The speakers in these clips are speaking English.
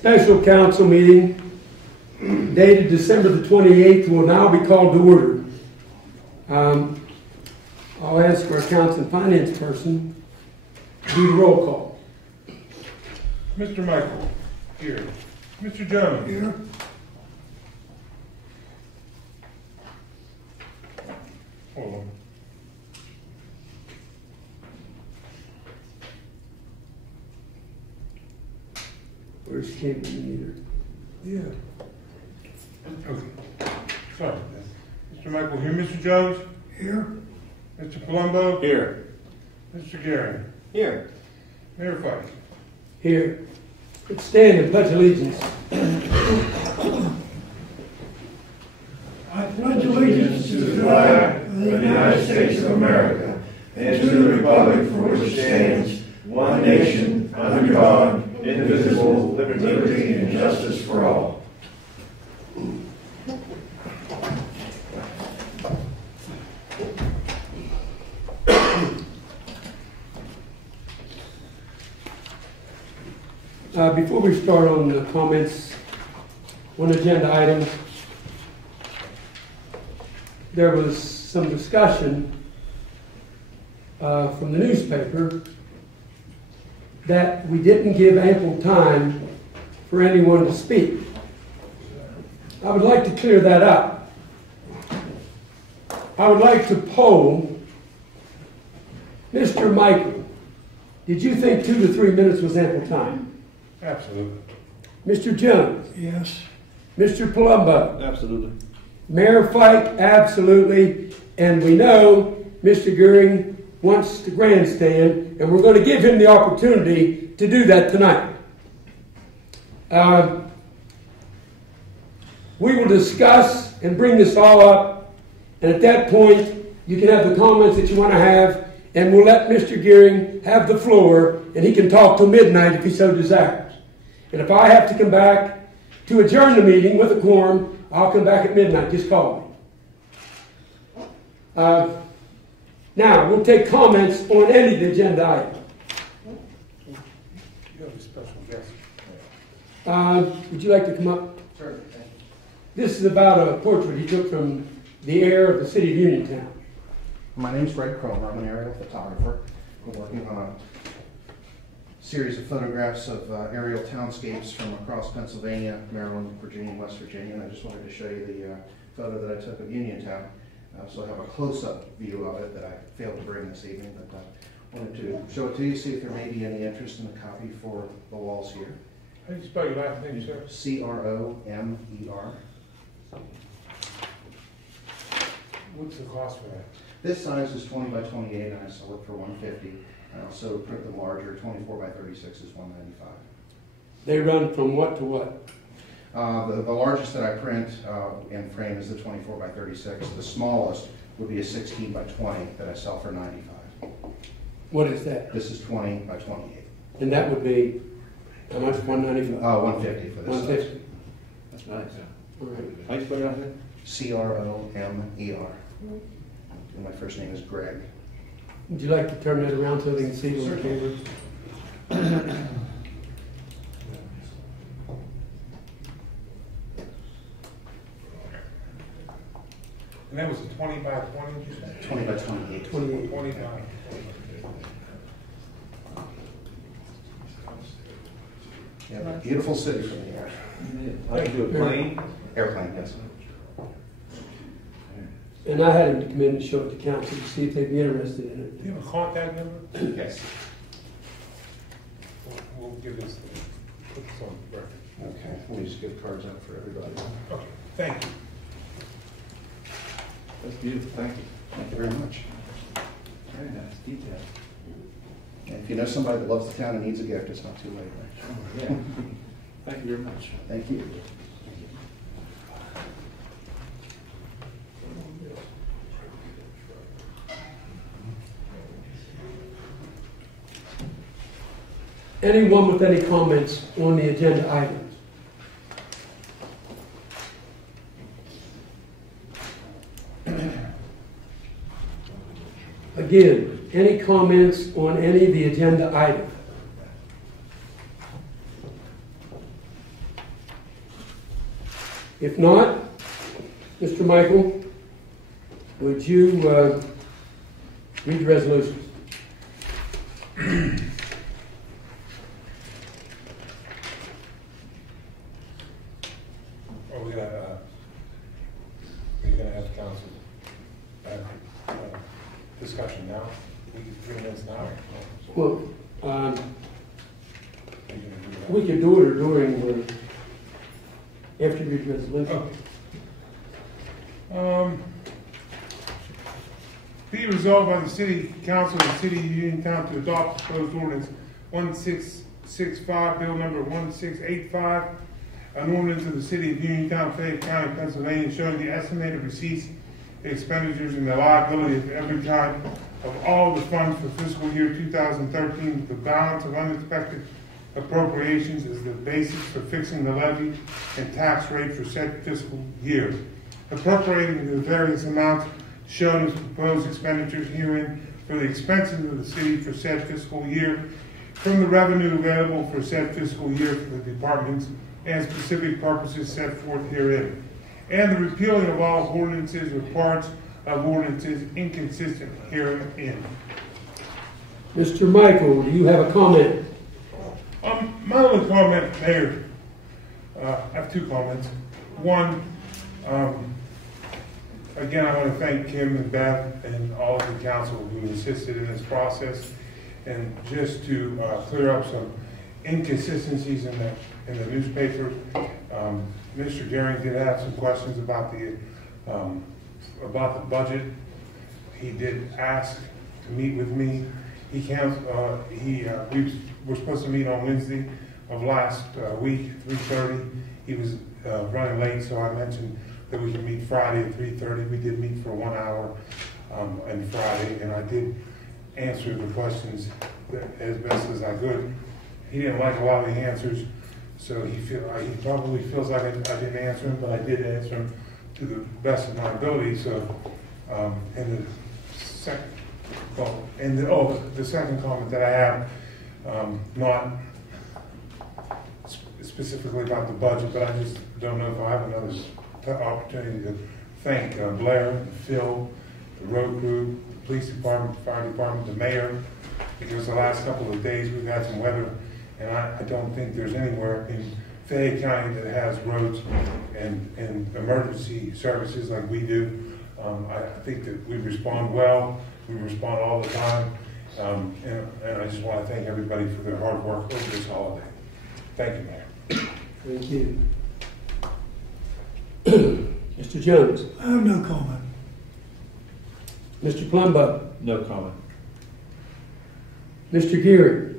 special council meeting dated December the 28th will now be called to order. I'll ask our accounts and finance person to do the roll call. Mr. Michael, here. Mr. Jones. Here. Hold on. Where's Kim? Yeah. Okay. Sorry. Mr. Michael here. Mr. Jones? Here. Mr. Palumbo? Here. Mr. Gary? Here. Mayor Fife? Here. Let's stand and pledge allegiance. I pledge allegiance to the flag of the United States of America and to the republic for which it stands, one nation, under God, indivisible, liberty and justice for all. Before we start on the comments on agenda items, there was some discussion from the newspaper that we didn't give ample time for anyone to speak. I would like to clear that up. I would like to poll Mr. Michael. Did you think 2 to 3 minutes was ample time? Absolutely. Mr. Jones? Yes. Mr. Palumbo? Absolutely. Mayor Fike? Absolutely. And we know Mr. Goering wants to grandstand, and we're going to give him the opportunity to do that tonight. We will discuss and bring this all up, and at that point, you can have the comments that you want to have, and we'll let Mr. Goering have the floor, and he can talk till midnight if he so desires. And if I have to come back to adjourn the meeting with a quorum, I'll come back at midnight. Just call me. Now, we'll take comments on any of the agenda items. You have a special guest. Would you like to come up? Sure. This is about a portrait he took from the air of the city of Uniontown. My name's Fred Cromer. I'm an aerial photographer. We're working on a series of photographs of aerial townscapes from across Pennsylvania, Maryland, Virginia, and West Virginia. And I just wanted to show you the photo that I took of Uniontown. So I have a close-up view of it that I failed to bring this evening, but I wanted to show it to you, see if there may be any interest in a copy for the walls here. How do you spell your last name, sir? C-R-O-M-E-R. What's the cost for that? This size is 20 by 28, and I sell it for $150. I also print them larger. 24 by 36 is $195. They run from what to what? The largest that I print in frame is the 24 by 36. The smallest would be a 16 by 20 that I sell for $95. What is that? This is 20 by 28. And that would be how much? $195. $150 for this size. $150. That's nice. All right. How you spell your last name? C-R-O-M-E-R. And my first name is Greg. Would you like to turn that around so they can see it on the camera? And that was a 20 by 20, you said? 20 by 28. 28. 20 by. Yeah, a beautiful city from the air. How you do a plane? Airplane, yes. And I had him to come in and show it to council to see if they'd be interested in it. Do you have a contact number? Yes. We'll give this, put this on the record. Okay, we'll just give cards out for everybody. Okay, thank you. That's beautiful. Thank you. Thank you very much. Very nice. Detail. And if you know somebody that loves the town and needs a gift, it's not too late. Right? Oh, yeah. Thank you very much. Thank you. Anyone with any comments on the agenda items? Again, any comments on any of the agenda items? If not, Mr. Michael, would you read the resolution? Are we gonna have council discussion now? We can do this now. Well, Are you gonna do that? we could do it or during after you read the resolution. Okay. Be resolved by the City Council of the City of Uniontown to adopt proposed ordinance 1665, bill number 1685, an ordinance of the City of Uniontown, Fayette County, Pennsylvania, showing the estimated receipts, expenditures, and the liability of every kind of all the funds for fiscal year 2013, with the balance of unexpected appropriations as the basis for fixing the levy and tax rate for said fiscal year. Appropriating the various amounts shown as proposed expenditures herein for the expenses of the city for said fiscal year from the revenue available for said fiscal year for the departments and specific purposes set forth herein, and the repealing of all ordinances or parts of ordinances inconsistent herein. Mr. Michael, do you have a comment? My only comment, Mayor, I have two comments. One, again, I want to thank Kim and Beth and all of the council who assisted in this process. And just to clear up some inconsistencies in the newspaper, Mr. Gehring did have some questions about the budget. He did ask to meet with me. We were supposed to meet on Wednesday of last week, 3:30. He was running late, so I mentioned that we could meet Friday at 3:30. We did meet for 1 hour on Friday, and I did answer the questions as best as I could. He didn't like a lot of the answers, so he probably feels like I didn't answer him, but I did answer him to the best of my ability. So, the second comment that I have, not specifically about the budget, but I just don't know if I'll have another opportunity to thank Blair, Phil, the road crew, the police department, the fire department, the mayor, because the last couple of days we've had some weather, and I don't think there's anywhere in Fayette County that has roads and emergency services like we do. I think that we respond well. We respond all the time, and I just want to thank everybody for their hard work over this holiday. Thank you, Mayor. Thank you. Mr. Jones. I have no comment. Mr. Plumbo. No comment. Mr. Geary.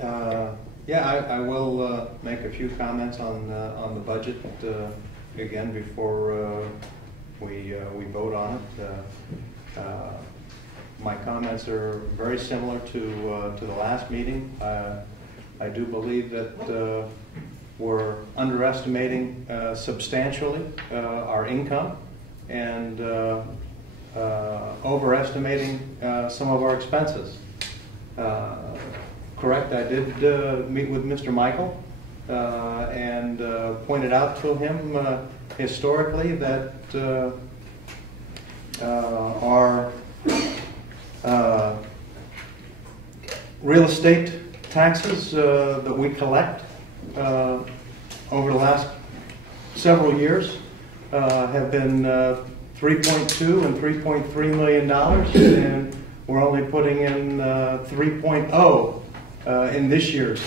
I will make a few comments on the budget again before we vote on it. My comments are very similar to the last meeting. I do believe that we're underestimating substantially our income and overestimating some of our expenses. Correct, I did meet with Mr. Michael and pointed out to him historically that our real estate taxes that we collect over the last several years have been $3.2 and $3.3 million, and we're only putting in 3.0 in this year's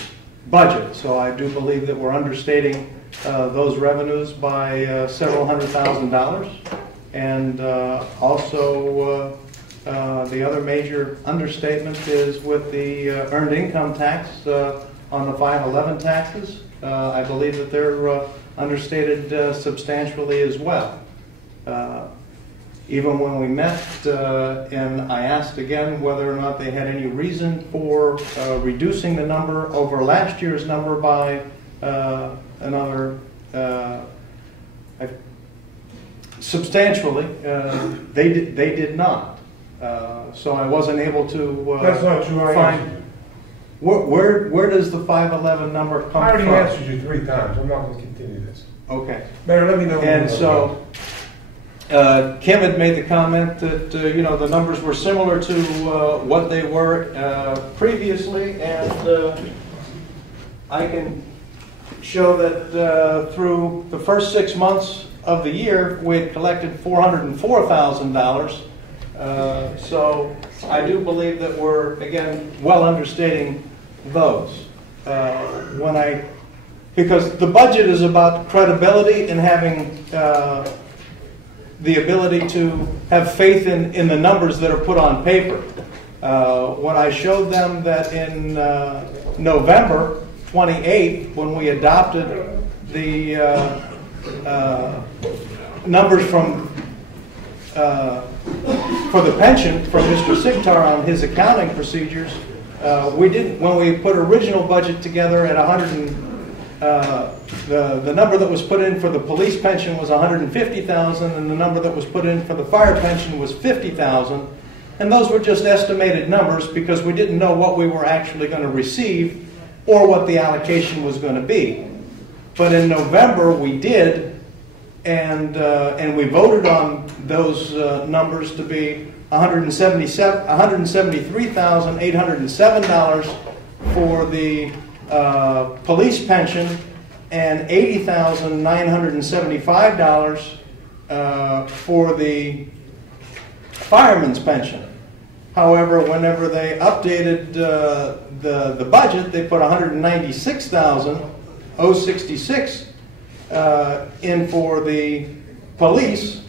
budget. So I do believe that we're understating those revenues by several $100,000. And also the other major understatement is with the earned income tax on the 511 taxes. I believe that they're understated substantially as well. Even when we met and I asked again whether or not they had any reason for reducing the number over last year's number by another substantially, they did not. So I wasn't able to That's not true. I find. answered you. Where does the 511 number come from? I already answered you 3 times. I'm not going to continue this. Okay. Mayor, let me know. And so, Kim had made the comment that, the numbers were similar to what they were previously, and I can show that through the first 6 months of the year, we had collected $404,000. So I do believe that we're, again, well understating those. Because the budget is about credibility and having the ability to have faith in the numbers that are put on paper. When I showed them that in November 28th, when we adopted the numbers for the pension from Mr. Sigtar on his accounting procedures, when we put original budget together at the number that was put in for the police pension was $150,000, and the number that was put in for the fire pension was $50,000. And those were just estimated numbers because we didn't know what we were actually going to receive or what the allocation was going to be. But in November we did, and we voted on those numbers to be $173,807 for the police pension and $80,975 for the fireman's pension. However, whenever they updated the budget, they put $196,066 in for the police,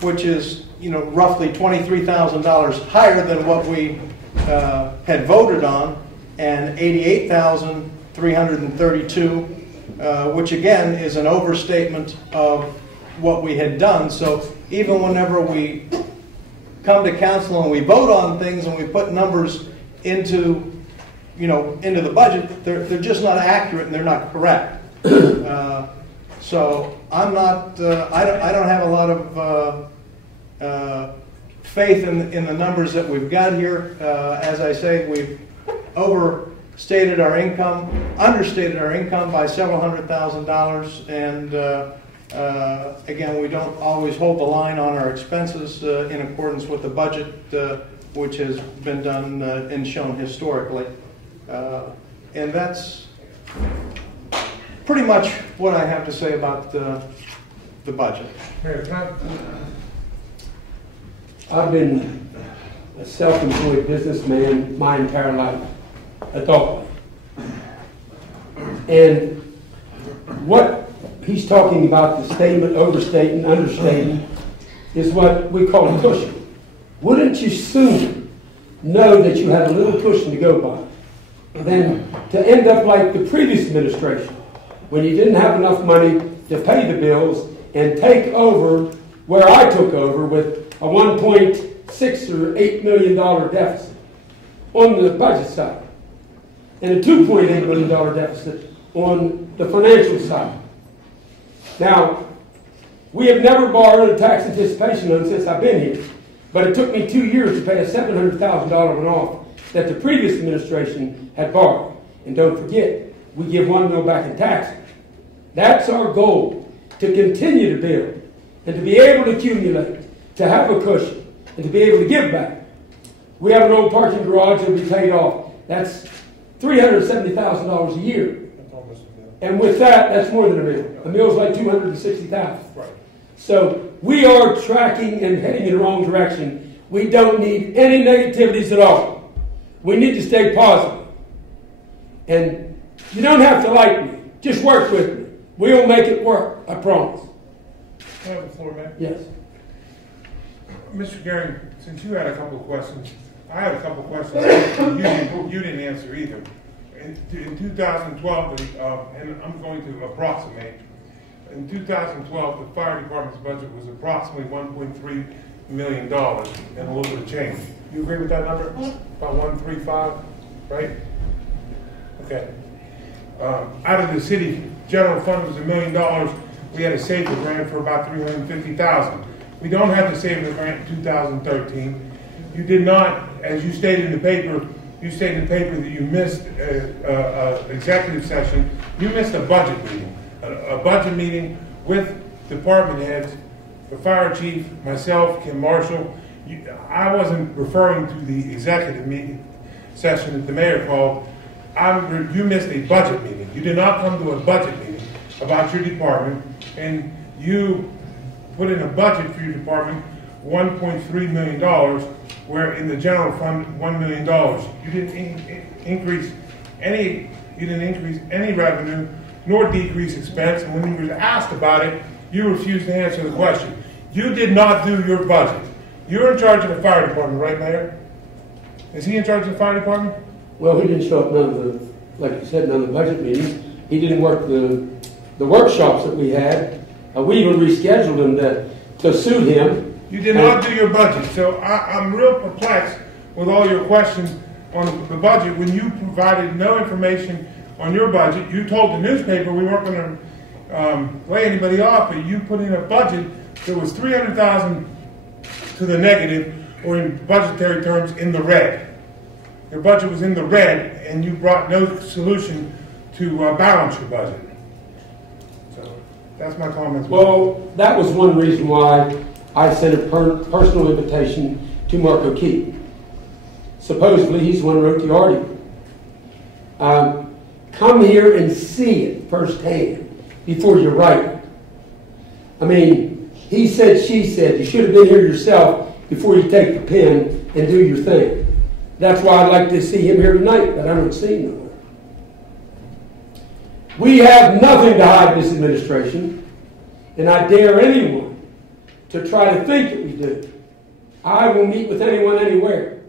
which is roughly $23,000 higher than what we had voted on, and $88,332, which again is an overstatement of what we had done. So even whenever we come to council and we vote on things and we put numbers into the budget, they're just not accurate and they're not correct. So I'm not. I don't have a lot of faith in the numbers that we've got here. As I say, we've overstated our income, understated our income by several $100,000, and again, we don't always hold the line on our expenses in accordance with the budget, which has been done and shown historically. And that's pretty much what I have to say about the budget. I've been a self-employed businessman my entire life, adult life. And what he's talking about, the statement, overstating, understating, is what we call a cushion. Wouldn't you sooner know that you had a little cushion to go by than to end up like the previous administration, when you didn't have enough money to pay the bills and take over where I took over with a $1.6 or $8 million deficit on the budget side and a $2.8 million deficit on the financial side. Now, we have never borrowed a tax anticipation loan since I've been here, but it took me 2 years to pay a $700,000 one off that the previous administration had borrowed. And don't forget, we give $1 million back in taxes. That's our goal, to continue to build and to be able to accumulate, to have a cushion, and to be able to give back. We have an old parking garage that will be paid off. That's $370,000 a year. And with that, that's more than $1 million. $1 million's like $260,000. Right. So we are tracking and heading in the wrong direction. We don't need any negativities at all. We need to stay positive. And you don't have to like me. Just work with me. We'll make it work, I promise. Can I have the floor, Mayor? Yes. Mr. Gehring, since you had a couple of questions, I had a couple of questions you didn't answer either. In 2012, and I'm going to approximate, in 2012, the fire department's budget was approximately $1.3 million and a little bit of change. You agree with that number? About 135, right? Okay. Out of the city general fund was $1 million. We had a savings grant for about $350,000. We don't have the savings grant in 2013. You did not, as you stated in the paper, you state in the paper that you missed executive session. You missed a budget meeting, a budget meeting with department heads, the fire chief, myself, Kim Marshall. I wasn't referring to the executive meeting session that the mayor called. You missed a budget meeting. You did not come to a budget meeting about your department, and you put in a budget for your department $1.3 million, where in the general fund $1 million. You didn't increase any revenue nor decrease expense, and when you were asked about it, you refused to answer the question. You did not do your budget. You're in charge of the fire department, right, Mayor? Is he in charge of the fire department? Well, he didn't show up none of the, like you said, none of the budget meetings. He didn't work the workshops that we had. We even rescheduled him to suit him. You did not do your budget, so I'm real perplexed with all your questions on the budget when you provided no information on your budget. You told the newspaper we weren't going to lay anybody off, but you put in a budget that was $300,000 to the negative, or in budgetary terms, in the red. Your budget was in the red, and you brought no solution to balance your budget. So that's my comments. Well, that was one reason why I sent a personal invitation to Mark O'Keefe. Supposedly, he's the one who wrote the article. Come here and see it firsthand before you write it. I mean, he said, she said. You should have been here yourself before you take the pen and do your thing. That's why I'd like to see him here tonight, but I don't see him nowhere. We have nothing to hide this administration, and I dare anyone to try to think that we do. I will meet with anyone anywhere.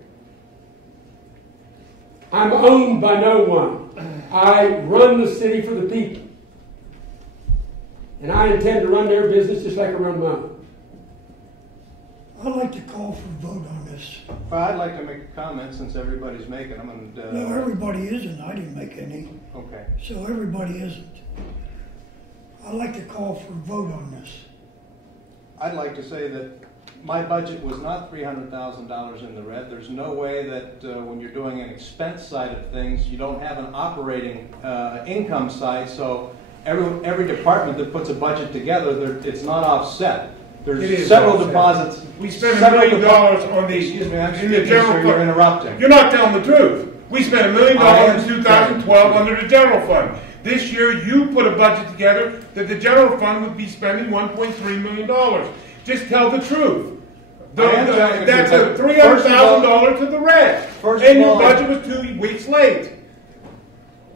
I'm owned by no one. I run the city for the people. And I intend to run their business just like I run mine. I'd like to call for a vote on this. Well, I'd like to make a comment since everybody's making them. And, No, everybody isn't. I didn't make any. Okay. So everybody isn't. I'd like to call for a vote on this. I'd like to say that my budget was not $300,000 in the red. There's no way that when you're doing an expense side of things, you don't have an operating income side. So every department that puts a budget together, it's not offset. There's several deposits. We spent $1 million on the, excuse me, I'm in the general fund. You're interrupting. You're not telling the truth. We spent $1 million in 2012 under the general fund. This year, you put a budget together that the general fund would be spending $1.3 million. Just tell the truth. That's a $300,000 to the red. And your budget was 2 weeks late.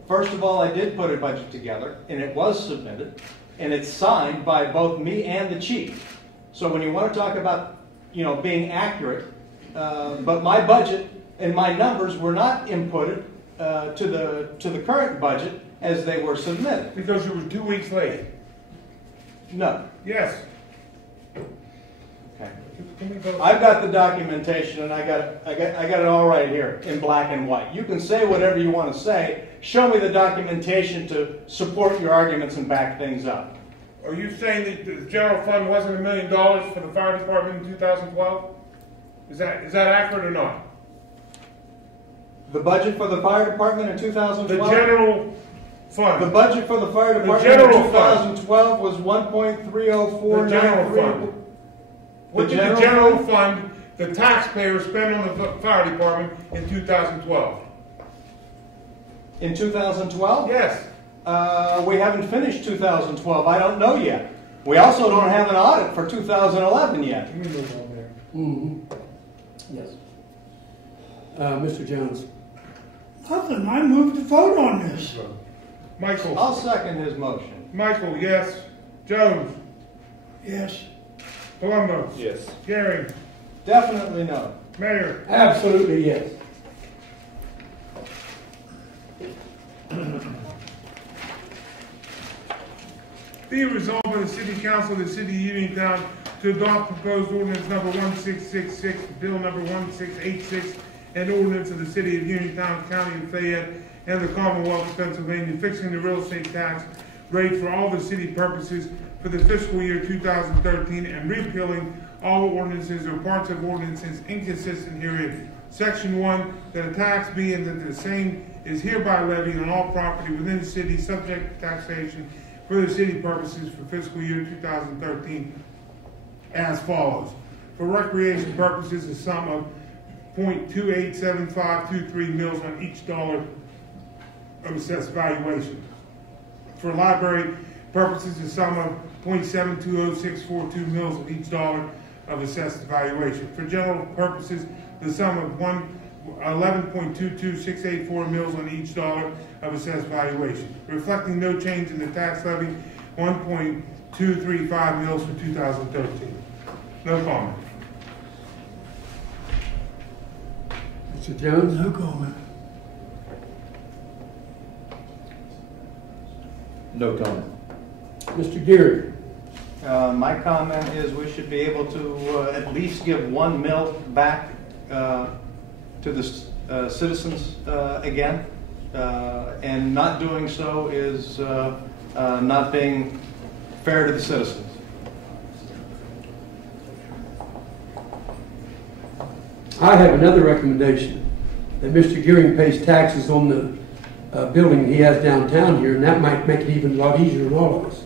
First of all, I did put a budget together, and it was submitted, and it's signed by both me and the chief. So when you want to talk about, being accurate, but my budget and my numbers were not inputted to the current budget as they were submitted. Because you were 2 weeks late. No. Yes. Okay. I've got the documentation, and I got it all right here in black and white. You can say whatever you want to say. Show me the documentation to support your arguments and back things up. Are you saying that the general fund wasn't $1 million for the fire department in 2012? Is that accurate or not? The budget for the fire department in 2012? The general fund. The budget for the fire department in 2012 was $1.30493. The general fund. What did the general fund, the taxpayers, spend on the fire department in 2012? In 2012? Yes. We haven't finished 2012. I don't know yet. We also don't have an audit for 2011 yet. Mm-hmm. Yes. Mr. Jones. Nothing. I move to vote on this. Michael. I'll second his motion. Michael, yes. Jones. Yes. Palumbo. Yes. Gary. Definitely no. Mayor. Absolutely yes. Be resolved by the City Council of the City of Uniontown to adopt proposed ordinance number 1666, bill number 1686, and ordinance of the City of Uniontown, County of Fayette, and the Commonwealth of Pennsylvania, fixing the real estate tax rate for all the city purposes for the fiscal year 2013, and repealing all ordinances or parts of ordinances inconsistent herein. Section 1, that a tax be and that the same is hereby levied on all property within the city subject to taxation for the city purposes for fiscal year 2013 as follows. For recreation purposes, a sum of 0.287523 mils on each dollar of assessed valuation. For library purposes, a sum of 0.720642 mils on each dollar of assessed valuation. For general purposes, the sum of 11.22684 mils on each dollar of assessed valuation. Reflecting no change in the tax levy, 1.235 mils for 2013. No comment. Mr. Jones? No comment. No comment. Mr. Geary? My comment is we should be able to at least give 1 mil back to the citizens again, and not doing so is not being fair to the citizens. I have another recommendation, that Mr. Gearing pays taxes on the building he has downtown here, and that might make it even a lot easier on all of us.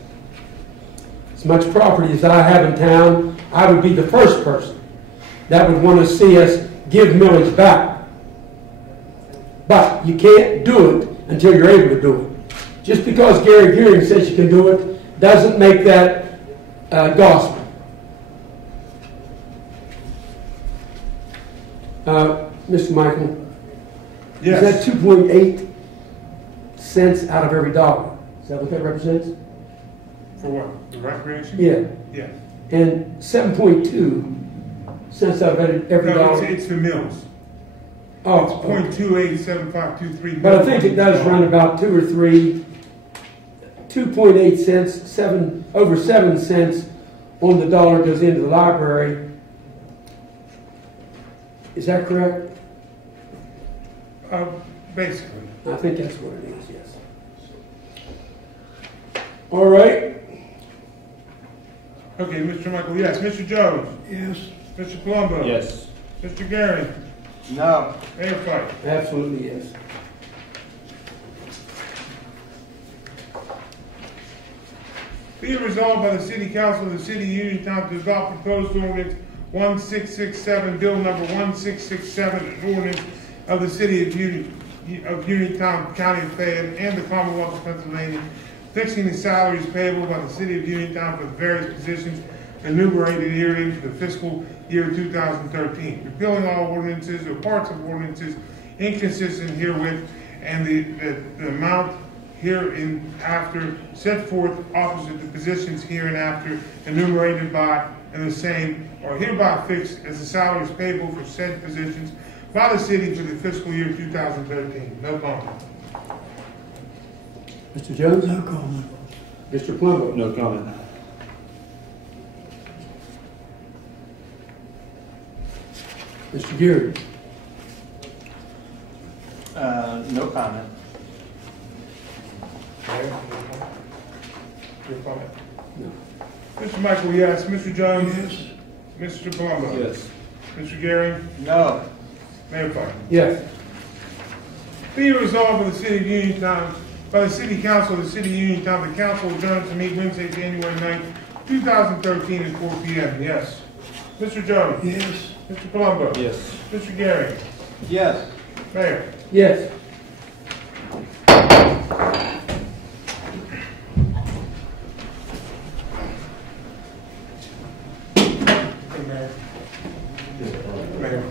As much property as I have in town, I would be the first person that would want to see us give millage back. But you can't do it until you're able to do it. Just because Gary Gearing says you can do it doesn't make that gospel. Mr. Michael, Yes. is that 2.8 cents out of every dollar? Is that what that represents? For what? The recreation? Yeah. Yeah. And 7.2 cents out of every No, dollar? it's the mills. Oh, It's 0.287523 but I think it does run about 2 or 3, 2.8 cents, over 7 cents on the dollar goes into the library. Is that correct? Basically. I think that's what it is, yes. All right. Okay, Mr. Michael, yes. Mr. Jones? Yes. Mr. Palumbo? Yes. Mr. Gary? No. Mayor Fight? Absolutely, yes. Be it resolved by the City Council of the City of Uniontown to adopt proposed ordinance 1667, bill number 1667, an ordinance of the City of Uniontown, County of Fayette, and the Commonwealth of Pennsylvania, fixing the salaries payable by the City of Uniontown for the various positions enumerated herein for the fiscal year 2013, repealing all ordinances or parts of ordinances inconsistent herewith, and the amount hereinafter set forth opposite the positions hereinafter enumerated by, and the same are hereby fixed as the salaries payable for said positions by the city for the fiscal year 2013. No comment. Mr. Jones? No comment. Mr. Palumbo? No comment. Mr. Geary? No comment. Your comment. No. Mr. Michael, yes. Mr. Jones? Yes. Mr. Palumbo? Yes. Mr. Gary? No. Mayor Fight? Yes. Be it resolved by the City of Uniontown, by the City Council of the City of Uniontown, the council adjourns to meet Wednesday, January 9th, 2013 at 4 p.m. Yes. Mr. Jones? Yes. Mr. Palumbo? Yes. Mr. Gary? Yes. Mayor? Yes. Mayor? Mayor?